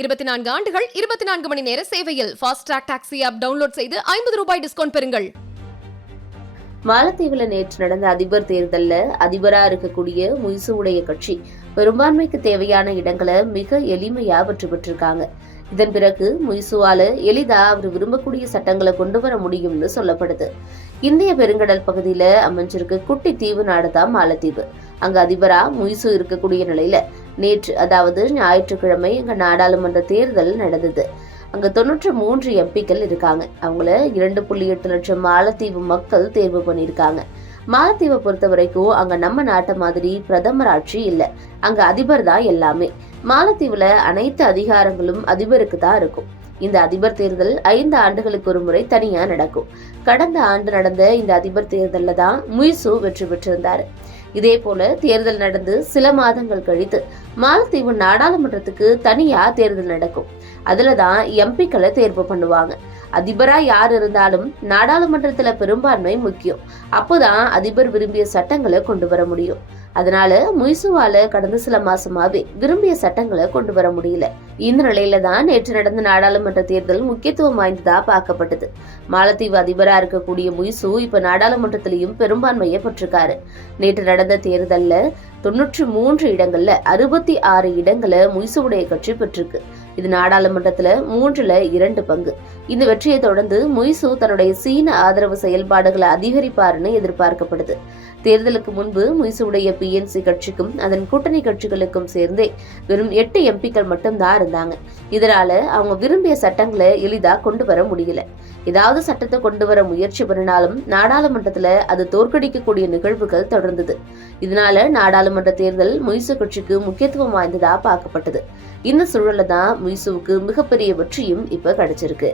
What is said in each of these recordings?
இருபத்தி நான்கு ஆண்டுகள் இருபத்தி நான்கு மணி நேர சேவையில் ஃபாஸ்ட்ராக் டாக்ஸி ஆப் டவுன்லோட் செய்து ஐம்பது ரூபாய் டிஸ்கவுண்ட் பெறுங்கள். மாலத்தீவுல நேற்று நடந்த அதிபர் தேர்தலில் அதிபரா இருக்கக்கூடிய முயசுவுடைய கட்சி பெரும்பான்மைக்கு தேவையான இடங்களை மிக எளிமையா வெற்றி பெற்றிருக்காங்க. இதன் பிறகு முயசுவால எளிதா அவர் விரும்பக்கூடிய சட்டங்களை கொண்டு வர முடியும்னு சொல்லப்படுது. இந்திய பெருங்கடல் பகுதியில அமைஞ்சிருக்க குட்டி தீவு நாடுதான் மாலத்தீவு. அங்க அதிபரா முயசு இருக்கக்கூடிய நிலையில நேற்று அதாவது ஞாயிற்றுக்கிழமை அங்கே நாடாளுமன்ற தேர்தல் நடந்தது. அங்க தொண்ணூற்று மூன்று எம்பிக்கள் இருக்காங்க. அவங்கள இரண்டு புள்ளி எட்டு லட்சம் மாலத்தீவு மக்கள் தேர்வு பண்ணியிருக்காங்க. மாலத்தீவை பொறுத்த வரைக்கும் அங்க நம்ம நாட்டை மாதிரி பிரதமர் ஆட்சி இல்ல. அங்க அதிபர் தான் எல்லாமே. மாலத்தீவுல அனைத்து அதிகாரங்களும் அதிபருக்கு தான் இருக்கும். இந்த அதிபர் தேர்தல் ஐந்து ஆண்டுகளுக்கு ஒரு முறை தனியா நடக்கும். கடந்த ஆண்டு நடந்த இந்த அதிபர் தேர்தலில் தான் முயசு வெற்றி பெற்றிருந்தாரு. இதே போல தேர்தல் நடந்து சில மாதங்கள் கழித்து மாலத்தீவு நாடாளுமன்றத்துக்கு தனியா தேர்தல் நடக்கும். அதுலதான் எம்பிக்களை தேர்வு பண்ணுவாங்க. அதிபரா யார் இருந்தாலும் நாடாளுமன்றத்துல பெரும்பான்மை முக்கியம். அப்போதான் அதிபர் விரும்பிய சட்டங்களை கொண்டு வர முடியும். அதனால முய்சுவால கடந்த சில மாசமாவே விரும்பிய சட்டங்களை கொண்டு வர முடியல. இந்த நிலையில தான் நேற்று நடந்த நாடாளுமன்ற தேர்தல் முக்கியத்துவம் வாய்ந்ததா பார்க்கப்பட்டது. மாலத்தீவு அதிபரா இருக்கக்கூடிய முய்சு இப்ப நாடாளுமன்றத்திலையும் பெரும்பான்மையை பெற்றிருக்காரு. நேற்று நடந்த தேர்தல்ல தொன்னூற்றி மூன்று இடங்கள்ல அறுபத்தி ஆறு இடங்களை முய்சுவுடைய கட்சி பெற்றிருக்கு. இது நாடாளுமன்றத்துல மூன்றுல இரண்டு பங்கு. இந்த வெற்றியை தொடர்ந்து முய்சு தன்னுடைய சீன ஆதரவு செயல்பாடுகளை அதிகரிப்பாருன்னு எதிர்பார்க்கப்படுது. தேர்தலுக்கு முன்பு முய்சுடைய பிஎன்சி கட்சிக்கும் அதன் கூட்டணி கட்சிகளுக்கும் சேர்ந்தே வெறும் எட்டு எம்பிக்கள் மட்டும்தான் இருந்தாங்க. இதனால அவங்க விரும்பிய சட்டங்களை எளிதா கொண்டு வர முடியல. ஏதாவது சட்டத்தை கொண்டு வர முயற்சி பண்ணினாலும் நாடாளுமன்றத்துல அது தோற்கடிக்கக்கூடிய நிகழ்வுகள் தொடர்ந்தது. இதனால நாடாளுமன்ற தேர்தல் முய்சு கட்சிக்கு முக்கியத்துவம் வாய்ந்ததா பார்க்கப்பட்டது. இந்த சூழல்ல தான் முய்சுவுக்கு மிகப்பெரிய வெற்றியும் இப்ப கிடைச்சிருக்கு.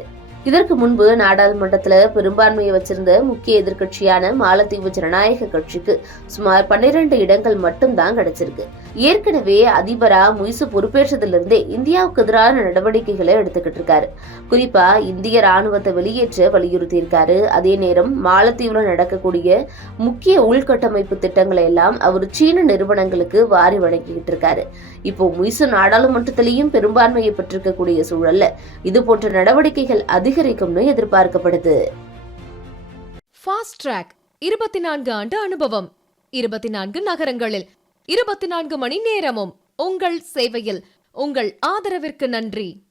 இதற்கு முன்பு நாடாளுமன்றத்துல பெரும்பான்மையை வச்சிருந்த முக்கிய எதிர்க்கட்சியான மாலத்தீவு ஜனநாயக கட்சிக்கு சுமார் பன்னிரண்டு இடங்கள் மட்டும்தான் கிடைச்சிருக்கு. ஏற்கனவே அதிபரா முய்சு பொறுப்பேற்றதிலிருந்தே இந்தியாவுக்கு எதிரான நடவடிக்கைகளை எடுத்துக்கிட்டு இருக்காரு. குறிப்பா இந்திய ராணுவத்தை வெளியேற்ற வலியுறுத்தி இருக்காரு அதே நேரம் மாலத்தீவுல நடக்கக்கூடிய முக்கிய உள்கட்டமைப்பு திட்டங்களை எல்லாம் அவர் சீன நிறுவனங்களுக்கு வாரி வழங்கிக்கிட்டு இருக்காரு. இப்போ முயசு நாடாளுமன்றத்திலையும் பெரும்பான்மையை பெற்றிருக்கக்கூடிய சூழல்ல இது போன்ற நடவடிக்கைகள் அதிகரிக்கும்னு எதிர்பார்க்கப்படுது. ஃபாஸ்ட் ட்ராக் இருபத்தி நான்கு ஆண்டு அனுபவம். இருபத்தி நான்கு நகரங்களில் இருபத்தி நான்கு மணி நேரமும் உங்கள் சேவையில் உங்கள் ஆதரவிற்கு நன்றி.